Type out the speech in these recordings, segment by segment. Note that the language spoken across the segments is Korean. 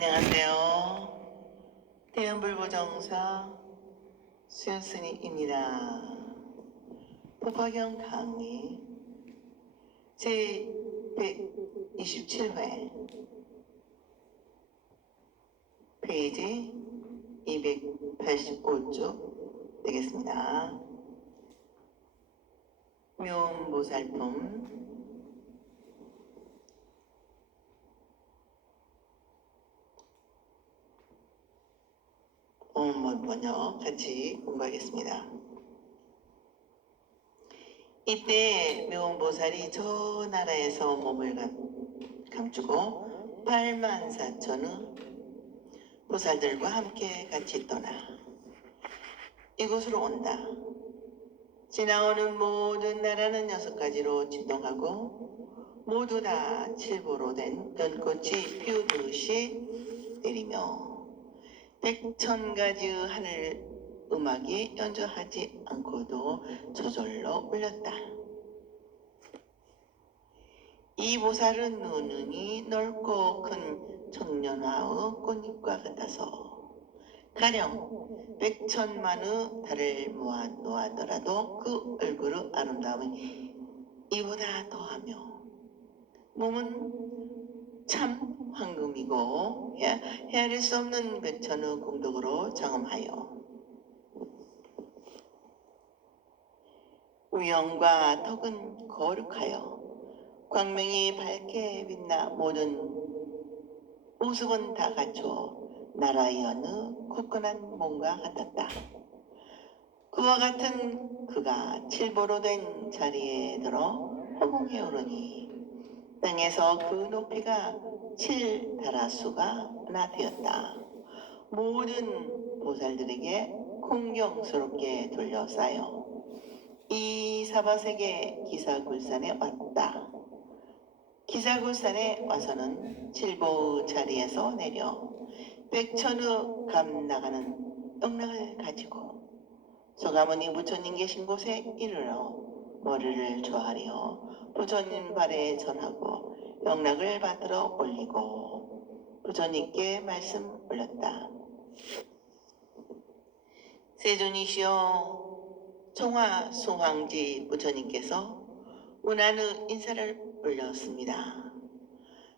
안녕하세요. 대연불보정사 수연스님입니다. 법화경 강의 제127회 페이지 285쪽 되겠습니다. 묘음보살품 번역 같이 공부하겠습니다. 이때 묘음보살이 저 나라에서 몸을 감추고 84,000의 보살들과 함께 같이 떠나 이곳으로 온다. 지나오는 모든 나라는 6가지로 진동하고 모두 다 칠보로 된 연꽃이 피우듯이 내리며 100,000가지의 하늘 음악이 연주하지 않고도 저절로 울렸다. 이 보살은 눈이 넓고 큰 청년화의 꽃잎과 같아서 가령 100,000만의 달을 모아 놓아더라도 그 얼굴의 아름다움이 이보다 더하며 몸은 참 황금이고 헤아릴 수 없는 100,000의 공덕으로 장엄하여 우영과 턱은 거룩하여 광명이 밝게 빛나 모든 모습은 다 갖춰 나라의 어느 굳건한 몸과 같았다. 그와 같은 그가 칠보로 된 자리에 들어 허공에 오르니 땅에서 그 높이가 7다라수가 되었다. 모든 보살들에게 공경스럽게 둘러싸여 이 사바세계 기사굴산에 왔다. 기사굴산에 와서는 칠보 자리에서 내려 100,000의 감 나가는 영락을 가지고 소가모니 부처님 계신 곳에 이르러 머리를 조아려 부처님 발에 전하고 영락을 받들어 올리고 부처님께 말씀 올렸다. 세존이시여, 총화 수황지 부처님께서 운하의 인사를 올렸습니다.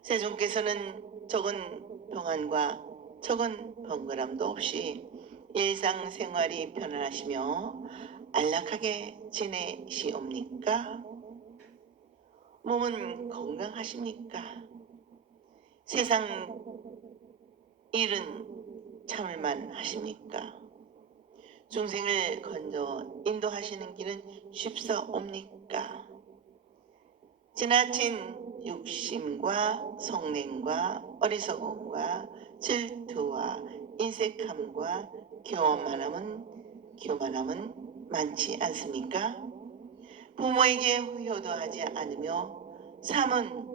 세존께서는 적은 평안과 적은 번거람도 없이 일상생활이 편안하시며 안락하게 지내시옵니까? 몸은 건강하십니까? 세상 일은 참을만 하십니까? 중생을 건져 인도하시는 길은 쉽사옵니까? 지나친 욕심과 성냉과 어리석음과 질투와 인색함과 교만함은 많지 않습니까? 부모에게 효도하지 않으며 사문을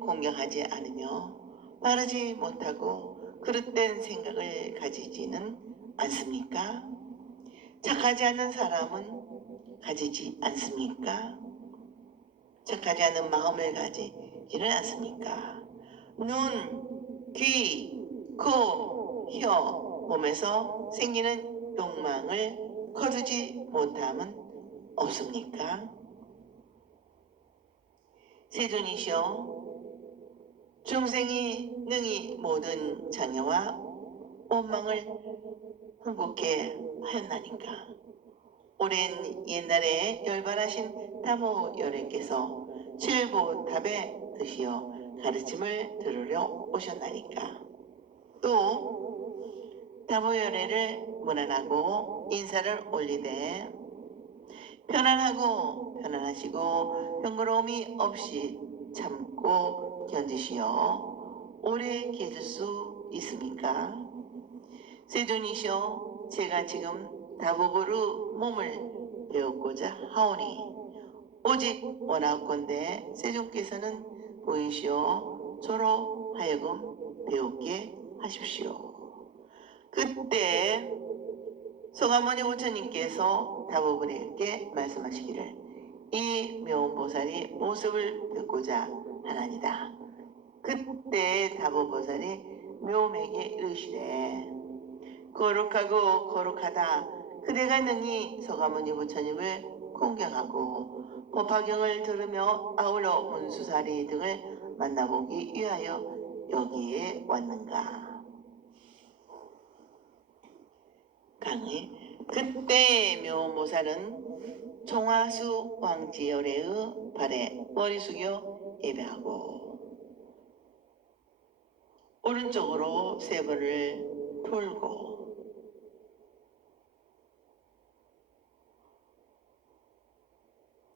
공경하지 않으며 바르지 못하고 그릇된 생각을 가지지는 않습니까? 착하지 않은 사람은 가지지 않습니까? 착하지 않은 마음을 가지지는 않습니까? 눈, 귀, 코, 혀, 몸에서 생기는 욕망을 거두지 못함은 없습니까? 세존이시여, 중생이 능히 모든 장애와 원망을 hun복해 하였나니까. 오랜 옛날에 열반하신 다모열애께서 칠보탑에 드시어 가르침을 들으려 오셨나니까. 또 다모열애를 문안하고 인사를 올리되 편안하고 편안하시고 번거로움이 없이 참고 견디시어 오래 계실 수 있습니까? 세존이시여, 제가 지금 다보고르 몸을 배우고자 하오니 오직 원하건대 세존께서는 보이시어 저로 하여금 배우게 하십시오. 그때 소가모니 부처님께서 다보고르에게 말씀하시기를 이 묘음보살이 모습을 뵙고자 하나니다. 그때 다보보살이 묘맥에 이르시되 거룩하고 거룩하다. 그대가 능히 서가모니 부처님을 공경하고 법화경을 들으며 아울러 문수사리 등을 만나보기 위하여 여기에 왔는가. 강의 그때 묘모살은 총화수 왕지열애의 발에 머리 숙여 예배하고 오른쪽으로 3번을 돌고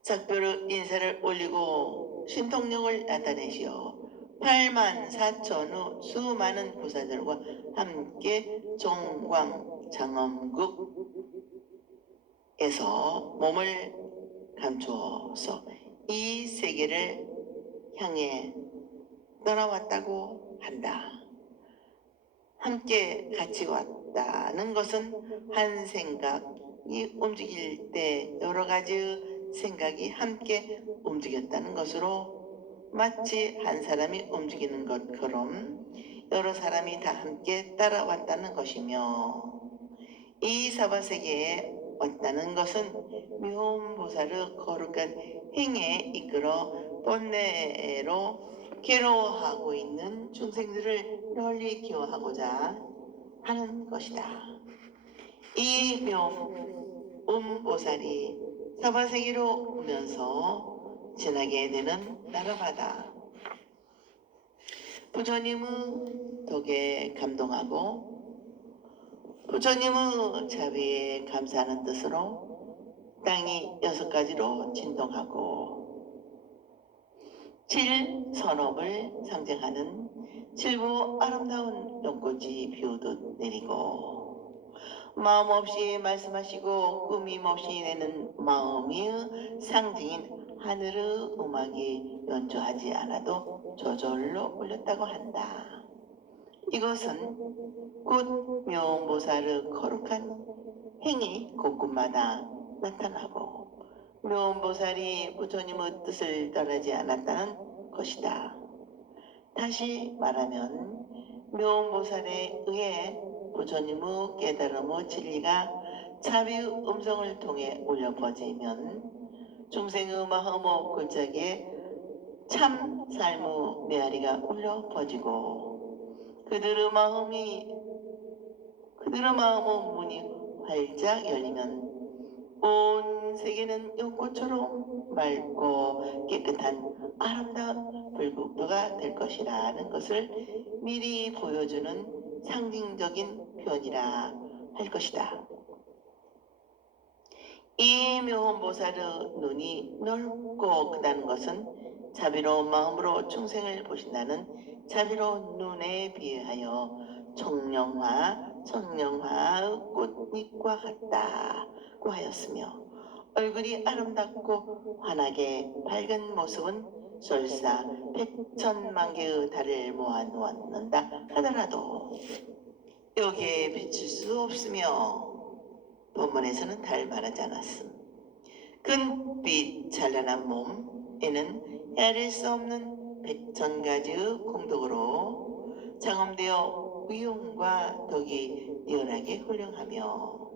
작별의 인사를 올리고 신통력을 나타내시어 8만 4천의 수많은 부사들과 함께 종광장엄국에서 몸을 감추어서 이 세계를 향해 떠나왔다고 한다. 함께 같이 왔다는 것은 한 생각이 움직일 때 여러 가지의 생각이 함께 움직였다는 것으로 마치 한 사람이 움직이는 것처럼 여러 사람이 다 함께 따라왔다는 것이며 이 사바세계에 왔다는 것은 미혼보살의 거룩한 행에 이끌어 번뇌로 괴로워하고 있는 중생들을 널리 기워하고자 하는 것이다. 이 묘음보살이 사바세계로 오면서 지나게 되는 나라마다 부처님의 덕에 감동하고 부처님의 자비에 감사하는 뜻으로 땅이 6가지로 진동하고 7선업을 상징하는 7부 아름다운 연꽃이 피우듯 내리고 마음 없이 말씀하시고 꾸밈 없이 내는 마음의 상징인 하늘의 음악이 연주하지 않아도 저절로 울렸다고 한다. 이것은 곧 묘음보살의 거룩한 행이 곳곳마다 나타나고 묘음보살이 부처님의 뜻을 떠나지 않았다는 것이다. 다시 말하면 묘음보살에 의해 부처님의 깨달음의 진리가 자비의 음성을 통해 울려 퍼지면 중생의 마음의 골짜기에 참 삶의 메아리가 울려 퍼지고 그들의 마음의 문이 활짝 열리면 온 세계는 연꽃처럼 맑고 깨끗한 아름다운 불국토가 될 것이라는 것을 미리 보여주는 상징적인 표현이라 할 것이다. 이 묘음보살의 눈이 넓고 크다는 것은 자비로운 마음으로 중생을 보신다는 자비로운 눈에 비하여 청령화, 선령화의 꽃잎과 같다고 하였으며 얼굴이 아름답고 환하게 밝은 모습은 설사 100천만 개의 달을 모아놓았는다 하더라도 여기에 비칠 수 없으며 본문에서는 달 말하지 않았음. 근빛 찬란한 몸에는 헤아릴 수 없는 100,000가지의 공덕으로 장엄되어 위용과 덕이 뛰어나게 훌륭하며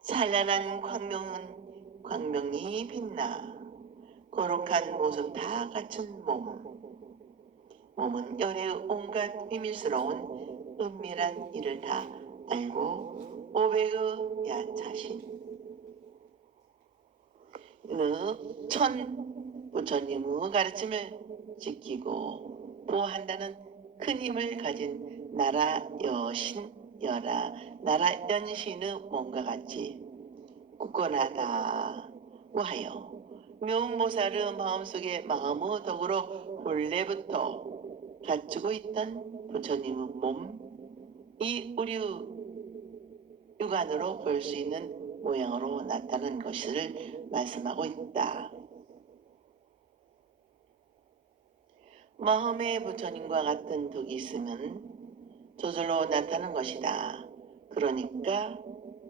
찬란한 광명이 빛나 거룩한 모습 다 갖춘 몸은 열의 온갖 비밀스러운 은밀한 일을 다 알고 500의 야차신 천 부처님의 가르침을 지키고 보호한다는 큰 힘을 가진 나라 연신의 몸과 같이 굳건하다고 하여 묘음보살의 마음속에 마음의 덕으로 본래부터 갖추고 있던 부처님의 몸이 우리 육안으로 볼 수 있는 모양으로 나타난 것을 말씀하고 있다. 마음에 부처님과 같은 덕이 있으면 저절로 나타나는 것이다. 그러니까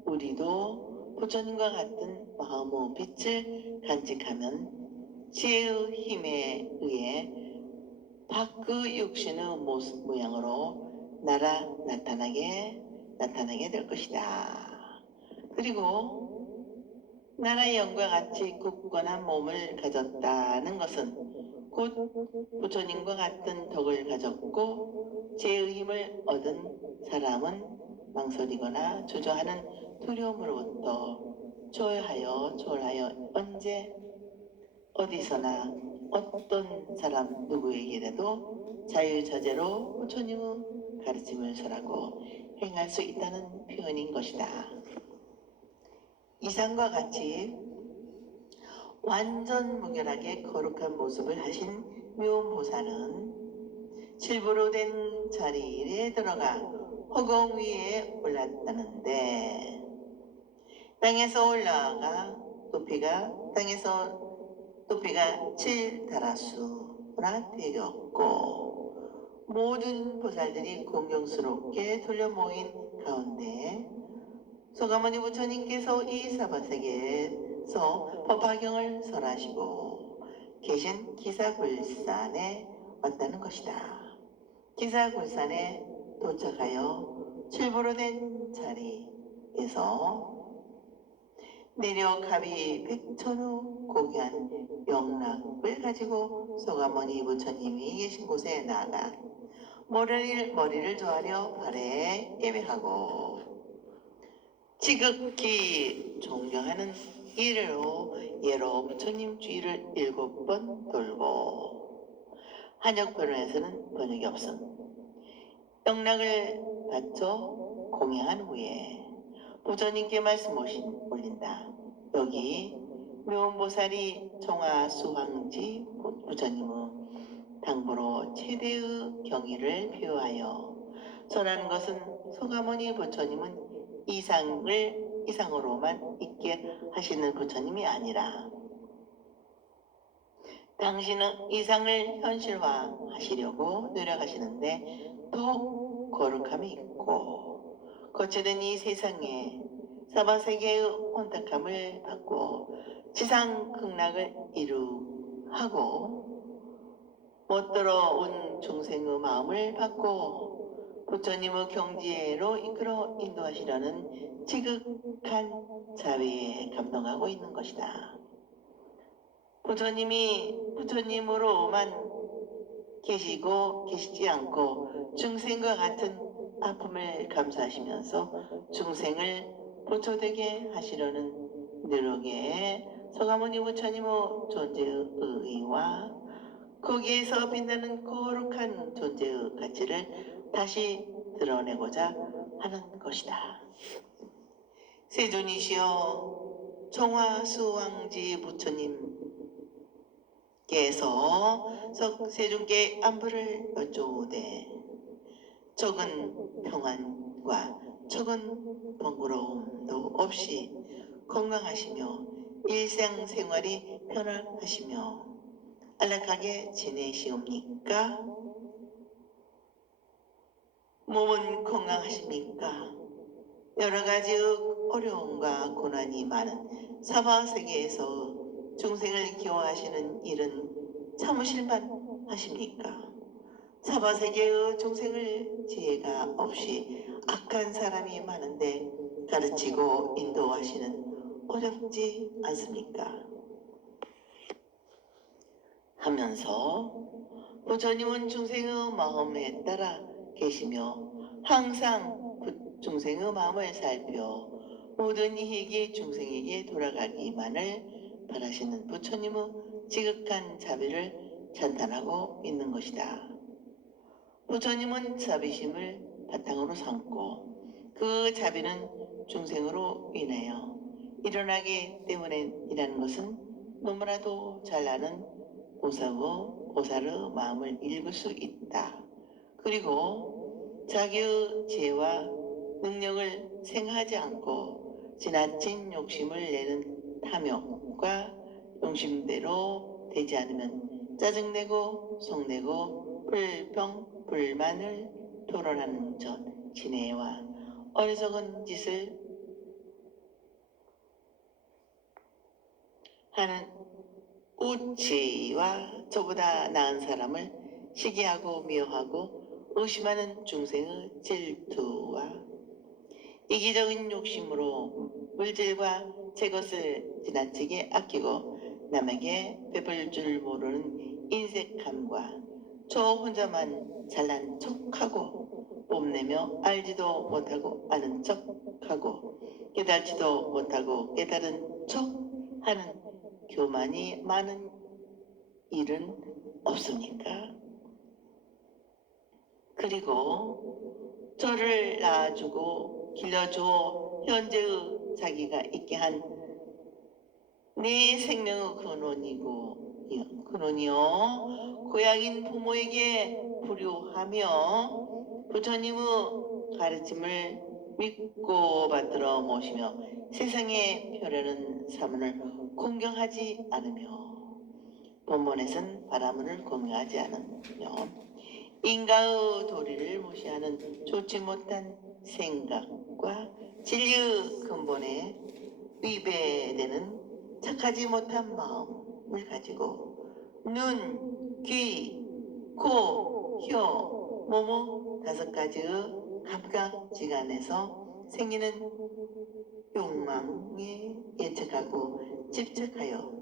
우리도 부처님과 같은 마음의 빛을 간직하면 지혜의 힘에 의해 그 육신의 모습 모양으로 나타나게 될 것이다. 그리고 나라의 영과 같이 굳건한 몸을 가졌다는 것은 곧 부처님과 같은 덕을 가졌고 제의 힘을 얻은 사람은 망설이거나 주저하는 두려움으로부터 초월하여 언제 어디서나 어떤 사람 누구에게라도 자유자재로 부처님의 가르침을 설하고 행할 수 있다는 표현인 것이다. 이상과 같이 완전 무결하게 거룩한 모습을 하신 묘보살은 칠부로 된 자리에 들어가 허공 위에 올랐다는데 땅에서 올라가 높이가 7다라수나 되었고 모든 보살들이 공경스럽게 돌려 모인 가운데 소가모니 부처님께서 이 사바세계에서 법화경을 설하시고 계신 기사굴산에 왔다는 것이다. 기사굴산에 도착하여 칠부로 된 자리에서 내려 갑이 백천후 고귀한 영락을 가지고 소가모니 부처님이 계신 곳에 나아가 머리를 조아려 발에 예배하고 지극히 존경하는 예로 부처님 주위를 7번 돌고 한역변호에서는 번역이 없음. 영락을 바쳐 공양한 후에 부처님께 말씀 올린다. 여기 묘보살이 총화수황지 부처님의 당부로 최대의 경의를 표하여 전하는 것은 소가모니 부처님은 이상으로만 있게 하시는 부처님이 아니라 당신은 이상을 현실화하시려고 노력하시는데 더욱 거룩함이 있고 거칠은 이 세상에 사바세계의 혼탁함을 받고 지상 극락을 이루하고 못 들어온 중생의 마음을 받고 부처님의 경지로 이끌어 인도하시려는 지극한 자비에 감동하고 있는 것이다. 부처님이 부처님으로만 계시지 않고 중생과 같은 아픔을 감수하시면서 중생을 보초되게 하시려는 노력에 소가모니 부처님의 존재의 의의와 거기에서 빛나는 거룩한 존재의 가치를 다시 드러내고자 하는 것이다. 세존이시여 총화수왕지 부처님께서 세존께 안부를 여쭈오되 적은 평안과 적은 번거로움도 없이 건강하시며 일상생활이 편안하시며 안락하게 지내시옵니까? 몸은 건강하십니까? 여러 가지 어려움과 고난이 많은 사바세계에서 중생을 기워하시는 일은 참으실만 하십니까? 사바세계의 중생을 지혜가 없이 악한 사람이 많은데 가르치고 인도하시는 어렵지 않습니까? 하면서 부처님은 중생의 마음에 따라 계시며 항상 중생의 마음을 살펴 모든 이익이 중생에게 돌아가기만을 바라시는 부처님의 지극한 자비를 찬탄하고 있는 것이다. 부처님은 자비심을 바탕으로 삼고 그 자비는 중생으로 인하여 일어나기 때문이라는 것은 너무나도 잘 아는 보살의 마음을 읽을 수 있다. 그리고 자기의 지혜와 능력을 생각하지 않고 지나친 욕심을 내는 탐욕과 욕심대로 되지 않으면 짜증내고 속내고 불평, 불만을 토론하는 것, 진해와 어리석은 짓을 하는 우치와 저보다 나은 사람을 시기하고 미워하고 의심하는 중생의 질투와 이기적인 욕심으로 물질과 제 것을 지나치게 아끼고 남에게 베풀 줄 모르는 인색함과 저 혼자만 잘난 척하고 뽐내며 알지도 못하고 아는 척하고 깨달지도 못하고 깨달은 척하는 교만이 많은 일은 없습니까? 그리고 저를 낳아주고 길러주어 현재의 자기가 있게 한 내 생명의 근원이요 고향인 부모에게 불효하며 부처님의 가르침을 믿고 받들어 모시며 세상의 표려는 사문을 공경하지 않으며 본문에선 바라문을 공경하지 않으며 인가의 도리를 무시하는 좋지 못한 생각과 진리의 근본에 위배되는 착하지 못한 마음을 가지고 눈, 귀, 코, 혀, 몸의 5가지의 감각지간에서 생기는 욕망에 예측하고 집착하여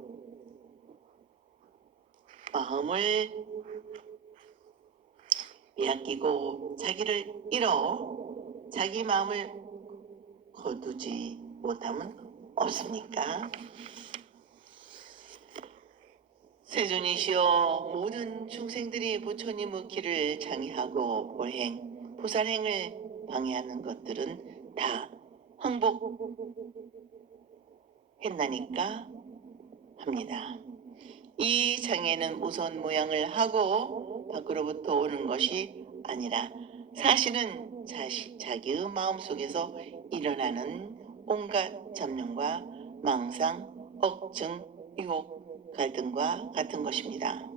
마음을 빼앗기고 자기를 잃어 자기 마음을 거두지 못함은 없습니까? 세존이시여 모든 중생들이 부처님의 길을 장애하고 보행, 보살행을 방해하는 것들은 다 항복했나니까 합니다. 이 장애는 우선 모양을 하고 밖으로부터 오는 것이 아니라 사실은 자기의 마음속에서 일어나는 온갖 잡념과 망상, 억증, 유혹, 갈등과 같은 것입니다.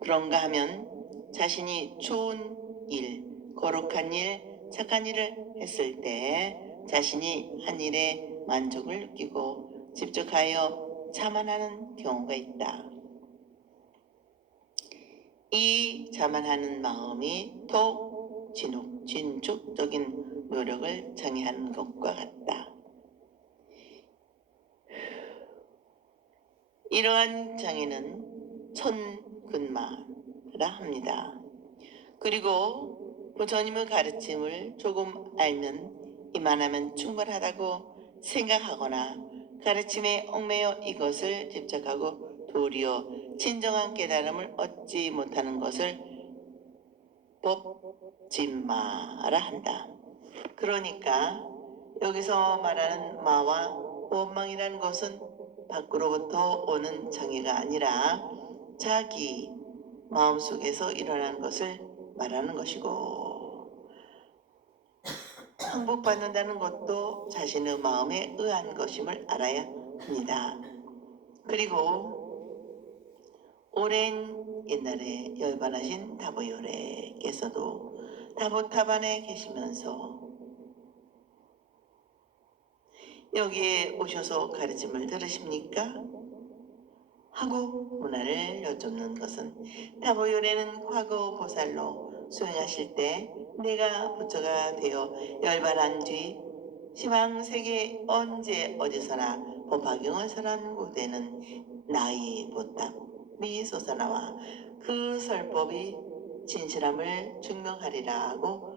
그런가 하면 자신이 좋은 일, 거룩한 일, 착한 일을 했을 때 자신이 한 일에 만족을 느끼고 집중하여 자만하는 경우가 있다. 이 자만하는 마음이 더욱 진축적인 노력을 장애하는 것과 같다. 이러한 장애는 천근마라 합니다. 그리고 부처님의 가르침을 조금 알면 이만하면 충분하다고 생각하거나 가르침에 얽매여 이것을 집착하고 도리어 진정한 깨달음을 얻지 못하는 것을 법진마라 한다. 그러니까 여기서 말하는 마와 원망이라는 것은 밖으로부터 오는 장애가 아니라 자기 마음속에서 일어나는 것을 말하는 것이고 항복받는다는 것도 자신의 마음에 의한 것임을 알아야 합니다. 그리고 오랜 옛날에 열반하신 다보요래께서도 다보타반에 계시면서 여기에 오셔서 가르침을 들으십니까? 하고 문화를 여쭙는 것은 다보요래는 과거 보살로 수행하실 때 내가 부처가 되어 열반한 뒤 시방세계 언제 어디서나 법화경을 설하는 나의 보답이 솟아나와 그 설법이 진실함을 증명하리라고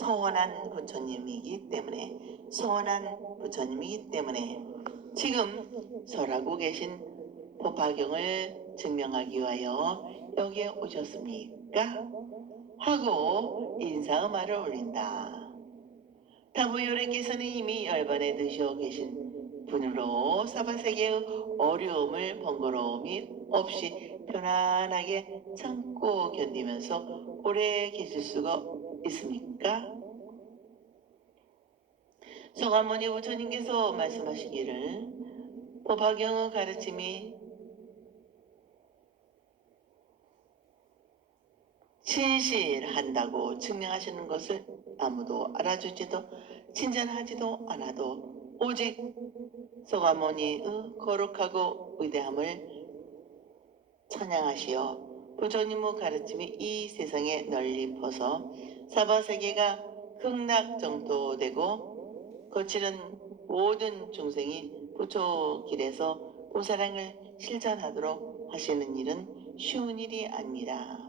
서원한 부처님이기 때문에 지금 설하고 계신 법화경을 증명하기 위하여 여기에 오셨습니까? 하고 인사의 말을 올린다. 다보요래께서는 이미 열반에 드시어 계신 분으로 사바세계의 어려움을 번거로움이 없이 편안하게 참고 견디면서 오래 계실 수가 있습니까? 서가모니 부처님께서 말씀하시기를 법화경의 가르침이 진실한다고 증명하시는 것을 아무도 알아주지도 칭찬하지도 않아도 오직 서가모니의 거룩하고 위대함을 찬양하시어 부처님의 가르침이 이 세상에 널리 퍼서 사바세계가 극락정토되고 거칠은 모든 중생이 부처 길에서 보살행을 실천하도록 하시는 일은 쉬운 일이 아니라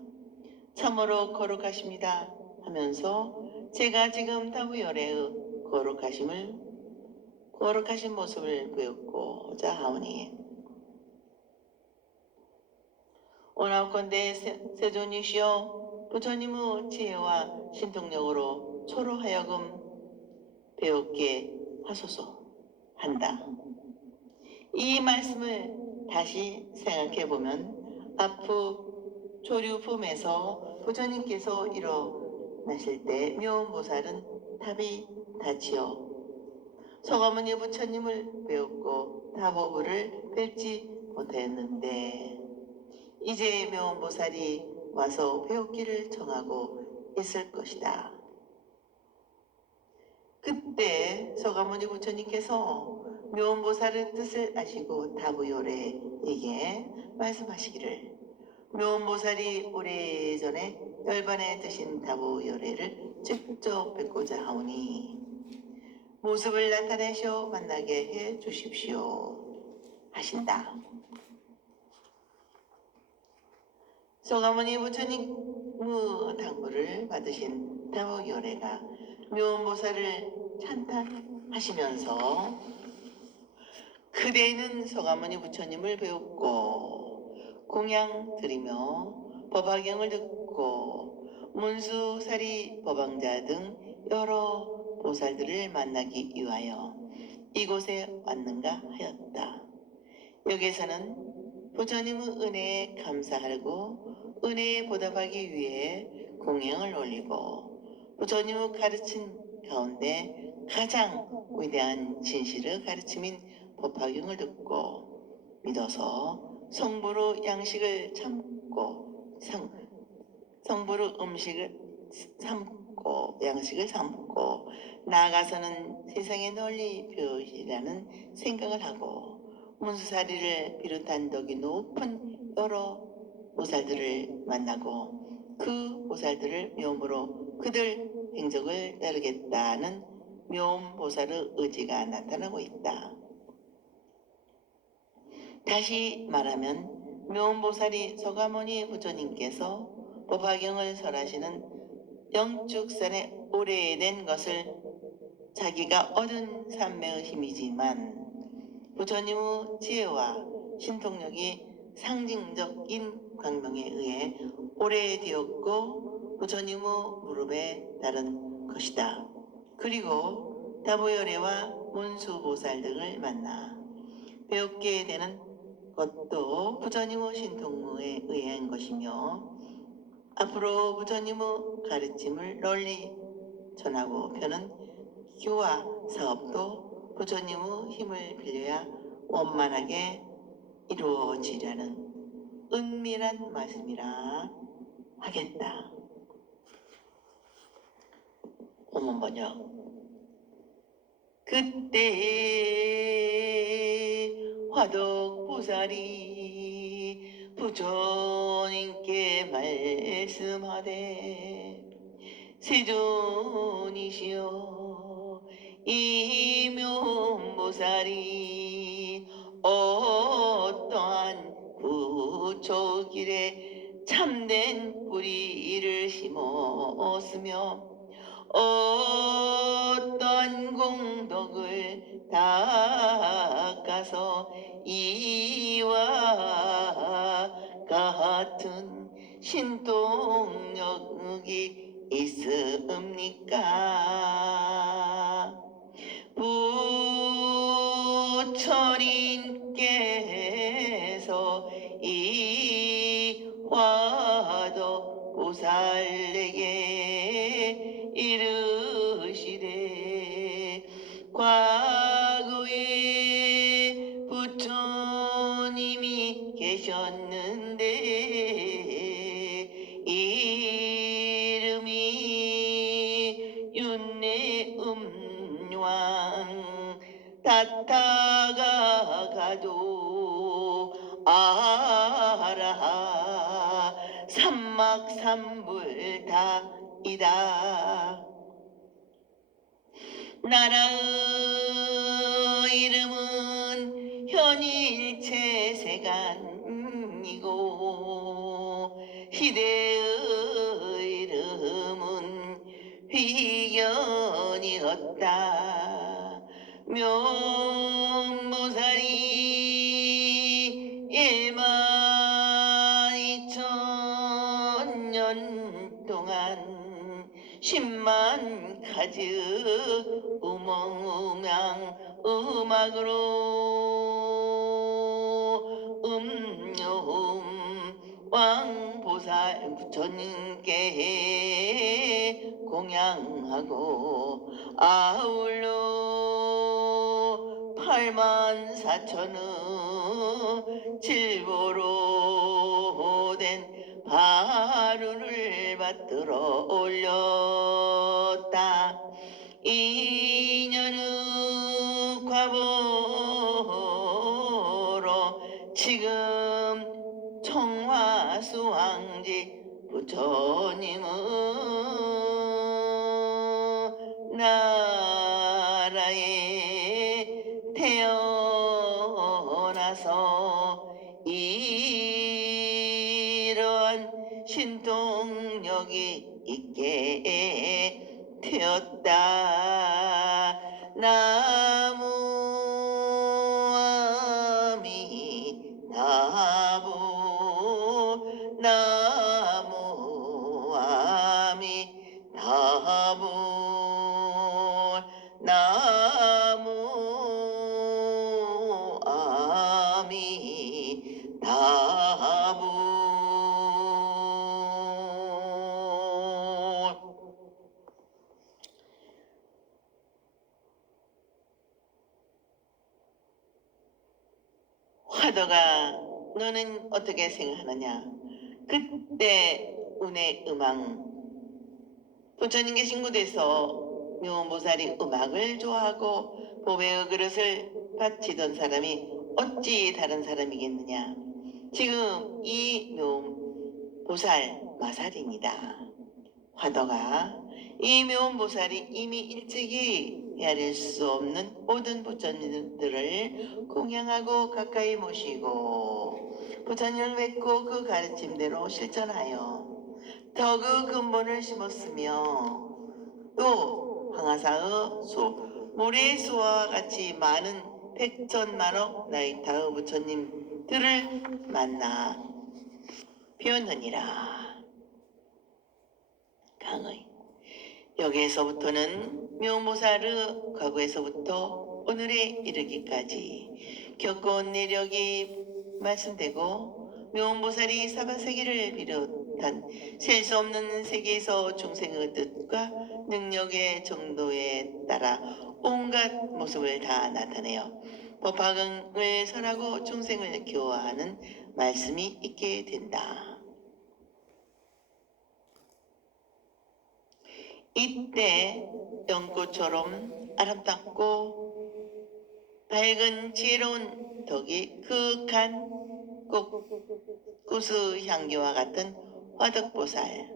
참으로 거룩하십니다 하면서 제가 지금 다부열의 거룩하신 모습을 배우고자 하오니 원하건대 세존이시여 부처님의 지혜와 신통력으로 초로 하여금 배웠게 하소서 한다. 이 말씀을 다시 생각해보면 앞의 조류품에서 부처님께서 일어나실 때 묘보살은 답이 다치어 서가모니 부처님을 배웠고 다보부를 뵙지 못했는데 이제 묘보살이 와서 배우기를 정하고 있을 것이다. 그때 서가모니 부처님께서 묘보살의 뜻을 아시고 다부요래에게 말씀하시기를 묘보살이 오래전에 열반에 드신 다부요래를 직접 뵙고자 하오니 모습을 나타내셔 만나게 해 주십시오 하신다. 서가모니 부처님의 당부를 받으신 다부요래가 묘보살을 찬탄하시면서 그대는 서가모니 부처님을 배웠고 공양 드리며 법화경을 듣고 문수사리 법왕자 등 여러 보살들을 만나기 위하여 이곳에 왔는가 하였다. 여기서는 부처님의 은혜에 감사하고 은혜에 보답하기 위해 공양을 올리고 부처님의 가르친 가운데 가장 위대한 진실의 가르침인 법화경을 듣고 믿어서 성부로 양식을 참고 성부로 음식을 삼고 양식을 삼고 나아가서는 세상에 널리 펴시라는 생각을 하고 문수사리를 비롯한 덕이 높은 여러 보살들을 만나고 그 보살들을 묘음으로 그들 행적을 따르겠다는 묘음보살의 의지가 나타나고 있다. 다시 말하면 묘음보살이 서가모니 부처님께서 법화경을 설하시는 영축산에 오래된 것을 자기가 얻은 삼매의 힘이지만 부처님의 지혜와 신통력이 상징적인 광명에 의해 오래되었고 부처님의 무릎에 따른 것이다. 그리고 다부열애와 문수보살 등을 만나 배웠게 되는 것도 부처님의 신통에 의한 것이며 앞으로 부처님의 가르침을 널리 전하고 펴는 교화 사업도 부처님의 힘을 빌려야 원만하게 이루어지려는 은밀한 말씀이라 하겠다. 원문 번역. 그때 화덕보살이 부처님께 말씀하되 세존이시여 이묘보살이 어떠한 부처길에 참된 뿌리를 심었으며 어떤 공덕을 닦아서 이와 같은 신통력이 있습니까? 부처님께서 이 화도 보살에게 이르시되 과거에 부처님이 계셨는데 이름이 윤례음왕 닦다가 가도 아라함 삼불다이다. 나라의 이름은 현일체세간이고 시대의 이름은 위견이었다. 명보살이 12,000년 동안 10만 가지 음엉음양 음악으로 음요음 왕보살 부처님께 공양하고 아울러 84,000의 질보로 된 바루를 받들어 올렸다. 이년의 과보로 지금 청화수 왕지 부처님은 나라에 태어나서 이러한 신통력이 있게 되었다. 나무 아미다부 나무 아미다부 나무 아미다부. 화도가 너는 어떻게 생각하느냐? 그때 운의 음악 부처님 계신 곳에서 묘보살이 음악을 좋아하고 보배의 그릇을 바치던 사람이 어찌 다른 사람이겠느냐? 지금 이 묘보살 마살입니다. 화도가 이 묘보살이 이미 일찍이 헤아릴 수 없는 모든 부처님들을 공양하고 가까이 모시고 부처님을 뵙고 그 가르침대로 실천하여 더 그 근본을 심었으며 또 황하사의 모래수와 같이 많은 백천만억 나이타의 부처님들을 만나 변하니라. 강의 여기에서부터는 묘보살의 과거에서부터 오늘에 이르기까지 겪어온 내력이 말씀되고 묘보살이 사바세계를 비롯한 셀 수 없는 세계에서 중생의 뜻과 능력의 정도에 따라 온갖 모습을 다 나타내어 법화경을 설하고 중생을 교화하는 말씀이 있게 된다. 이때 연꽃처럼 아름답고 밝은 지혜로운 덕이 극한 꽃구스 향기와 같은 화덕보살,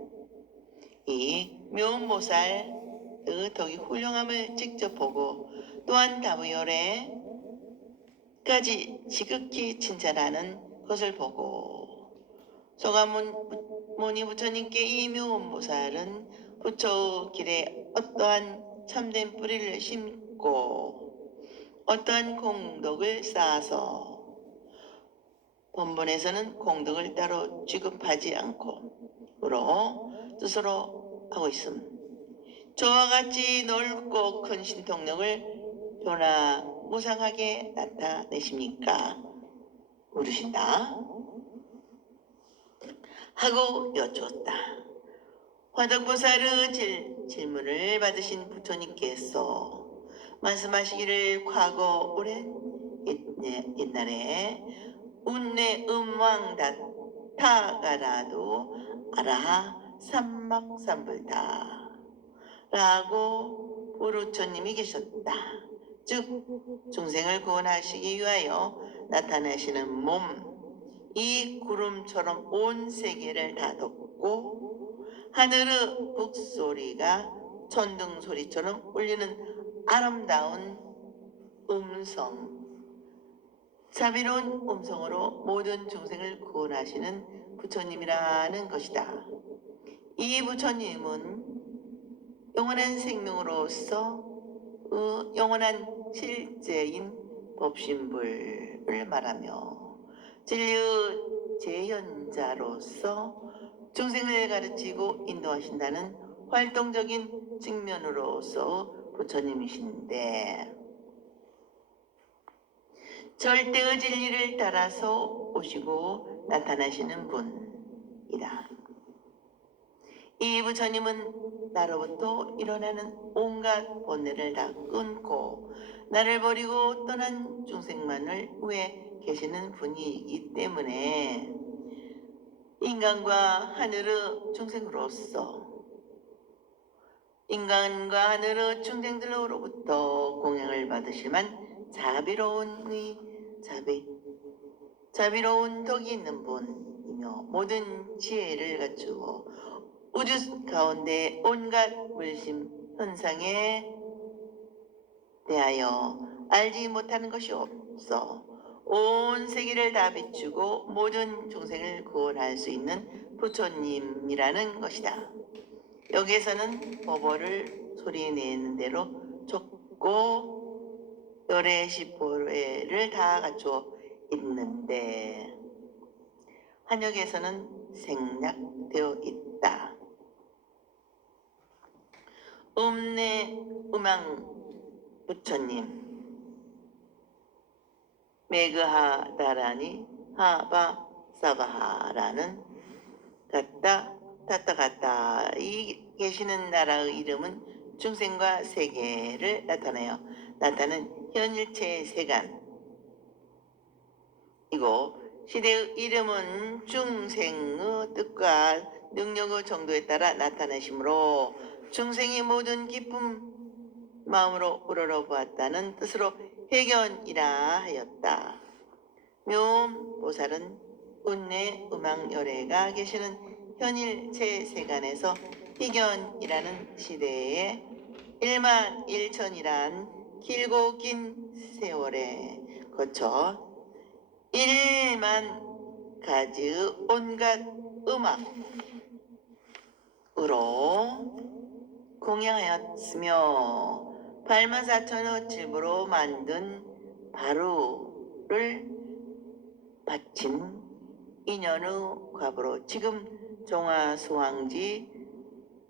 이 묘보살의 덕이 훌륭함을 직접 보고 또한 다부열에까지 지극히 칭찬하는 것을 보고 소가모니 부처님께 이 묘보살은 부처 길에 어떠한 참된 뿌리를 심고 어떠한 공덕을 쌓아서 본문에서는 공덕을 따로 취급하지 않고 뜻으로 하고 있음. 저와 같이 넓고 큰 신통력을 변화무상하게 나타내십니까? 물으신다. 하고 여쭈었다. 화덕보살의 질문을 받으신 부처님께서 말씀하시기를 과거 오랜 옛날에 운내 음왕다타가라도 아라하 삼막삼불다 라고 부처님이 계셨다. 즉 중생을 구원하시기 위하여 나타나시는 몸, 이 구름처럼 온 세계를 다 덮고 하늘의 북소리가 천둥 소리처럼 울리는 아름다운 음성, 자비로운 음성으로 모든 중생을 구원하시는 부처님이라는 것이다. 이 부처님은 영원한 생명으로서 영원한 실제인 법신불을 말하며 진리의 재현자로서 중생을 가르치고 인도하신다는 활동적인 측면으로서 부처님이신데, 절대의 진리를 따라서 오시고 나타나시는 분이다. 이 부처님은 나로부터 일어나는 온갖 번뇌를 다 끊고 나를 버리고 떠난 중생만을 위해 계시는 분이기 때문에 인간과 하늘의 중생으로서 인간과 하늘의 중생들로부터 공양을 받으시만 자비로운 덕이 있는 분이며 모든 지혜를 갖추고 우주 가운데 온갖 물심 현상에 대하여 알지 못하는 것이 없어 온 세계를 다 비추고 모든 중생을 구원할 수 있는 부처님이라는 것이다. 여기에서는 법어를 소리내는 대로 좁고 열애십보회를 다 갖추어 있는데 한역에서는 생략되어 있다. 음내 부처님 메그하다라니 하바 사바하라는 같다 타타 같다 이 계시는 나라의 이름은 중생과 세계를 나타내는 현일체 세간이고 시대의 이름은 중생의 뜻과 능력의 정도에 따라 나타내심으로 중생이 모든 기쁨 마음으로 우러러보았다는 뜻으로 해견이라 하였다. 묘보살은 운내 음악열애가 계시는 현일체 세간에서 희견이라는 시대에 1만 1천이란 길고 긴 세월에 거쳐 1만 가지의 온갖 음악으로 공양하였으며 8만 4천의 칠부로 만든 바루를 바친 인연의 과부로 지금 종화소왕지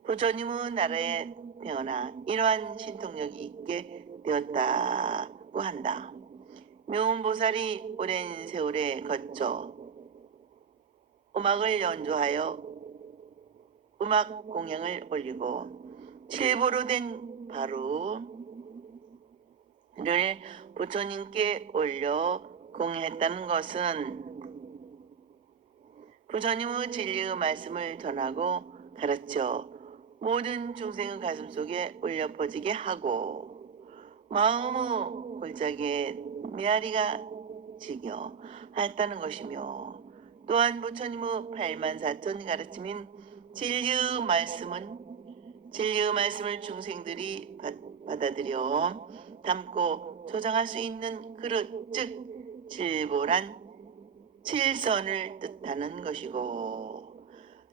부처님의 나라에 태어나 이러한 신통력이 있게 되었다고 한다. 묘음보살이 오랜 세월에 거쳐 음악을 연주하여 음악 공양을 올리고 칠보로 된 바루를 부처님께 올려 공양했다는 것은 부처님의 진리의 말씀을 전하고 가르쳐 모든 중생의 가슴 속에 울려 퍼지게 하고 마음의 골짜기에 메아리가 지겨 하였다는 것이며, 또한 부처님의 8만 4천 가르침인 진리의 말씀을 중생들이 받아들여 담고 저장할 수 있는 그릇, 즉 칠보란 칠선을 뜻하는 것이고,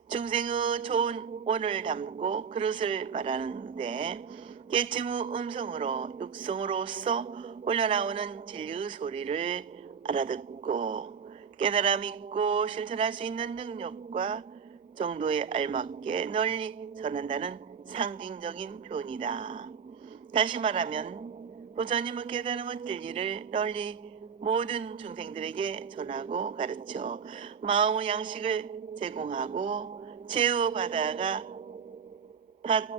중생의 좋은 원을 담고 그릇을 말하는데 깨침의 음성으로 육성으로서 올려나오는 진리의 소리를 알아듣고 깨달아 믿고 실천할 수 있는 능력과 정도에 알맞게 널리 전한다는 상징적인 표현이다. 다시 말하면 부처님의 깨달음의 진리를 널리 모든 중생들에게 전하고 가르쳐 마음의 양식을 제공하고 제어받아가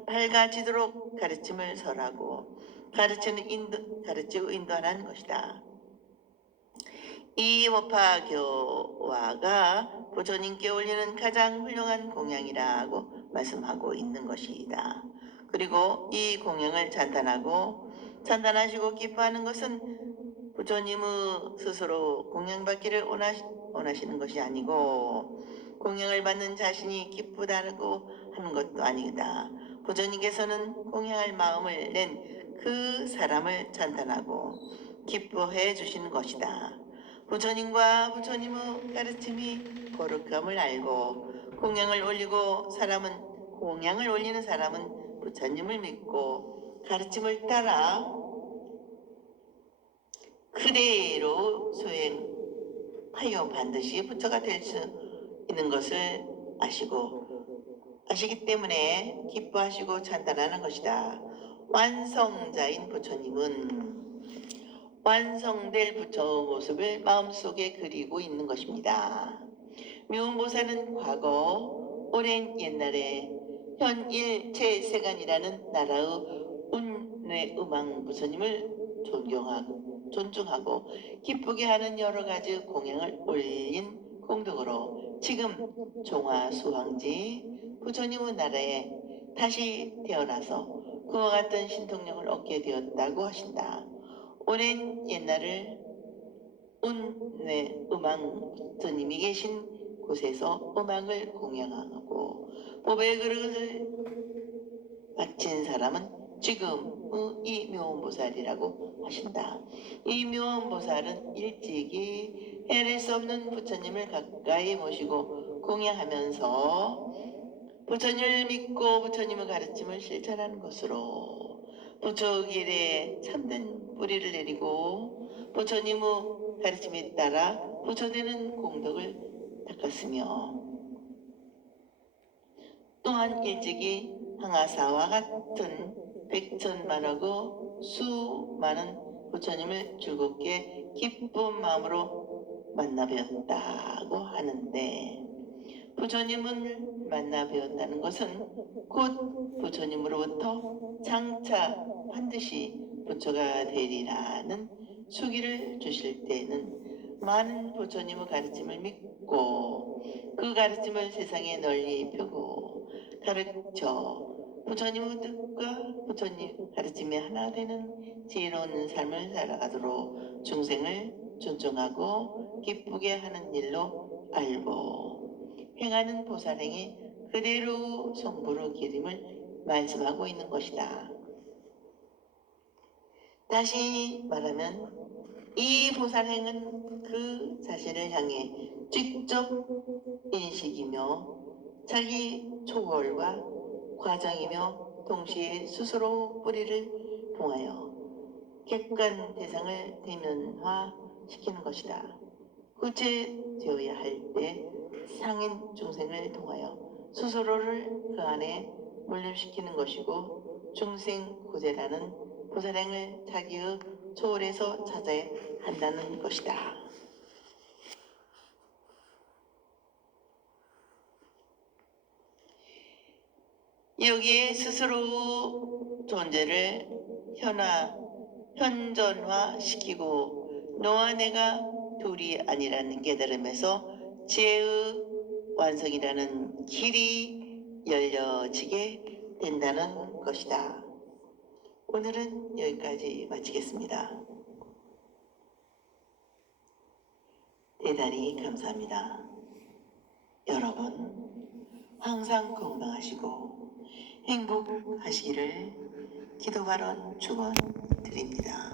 밝아지도록 가르침을 설하고 가르치고 인도하는 것이다. 이 법화교화가 부처님께 올리는 가장 훌륭한 공양이라고 말씀하고 있는 것이다. 그리고 이 공양을 찬탄하시고 기뻐하는 것은 부처님의 스스로 공양받기를 원하시는 것이 아니고 공양을 받는 자신이 기쁘다고 하는 것도 아니다. 부처님께서는 공양할 마음을 낸 그 사람을 찬탄하고 기뻐해 주시는 것이다. 부처님과 부처님의 가르침이 거룩함을 알고 공양을 올리는 사람은 부처님을 믿고 가르침을 따라 그대로 수행하여 반드시 부처가 될 수 있는 것을 아시기 때문에 기뻐하시고 찬탄하는 것이다. 완성자인 부처님은 완성될 부처의 모습을 마음속에 그리고 있는 것입니다. 미운보살은 과거 오랜 옛날에 현일체세간이라는 나라의 운뇌음왕 부처님을 존중하고 기쁘게 하는 여러 가지 공양을 올린功德으로 지금 종화수황지 부처님의 나라에 다시 태어나서 그와 같은 신통력을 얻게 되었다고 하신다. 오랜 옛날을 운뇌음왕 부처님이 계신 곳에서 음악을 공양하고 법의 그릇을 바친 사람은 지금의 이 묘원보살이라고 하신다. 이 묘원보살은 일찍이 헤아릴 수 없는 부처님을 가까이 모시고 공양하면서 부처님을 믿고 부처님의 가르침을 실천하는 것으로 부처길에 참된 뿌리를 내리고 부처님의 가르침에 따라 부처되는 공덕을 닦았으며 또한 일찍이 항아사와 같은 백천만억의 수많은 부처님을 즐겁게 기쁜 마음으로 만나 뵈었다고 하는데 부처님을 만나 뵈었다는 것은 곧 부처님으로부터 장차 반드시 부처가 되리라는 수기를 주실 때는 많은 부처님의 가르침을 믿고 그 가르침을 세상에 널리 펴고 가르쳐 부처님의 뜻과 부처님 가르침에 하나 되는 지혜로운 삶을 살아가도록 중생을 존중하고 기쁘게 하는 일로 알고 행하는 보살행이 그대로 성부로 기림을 말씀하고 있는 것이다. 다시 말하면 이 보살행은 그 자신을 향해 직접 인식이며 자기 초월과 과정이며 동시에 스스로 뿌리를 통하여 객관 대상을 대면화시키는 것이다. 구체되어야 할 때 상인 중생을 통하여 스스로를 그 안에 몰입시키는 것이고 중생 구제라는 보살행을 자기의 초월에서 찾아야 한다는 것이다. 여기에 스스로 존재를 현존화시키고 너와 내가 둘이 아니라는 깨달음에서 지혜의 완성이라는 길이 열려지게 된다는 것이다. 오늘은 여기까지 마치겠습니다. 대단히 감사합니다. 여러분 항상 건강하시고 행복하시기를 기도 발언 축원드립니다.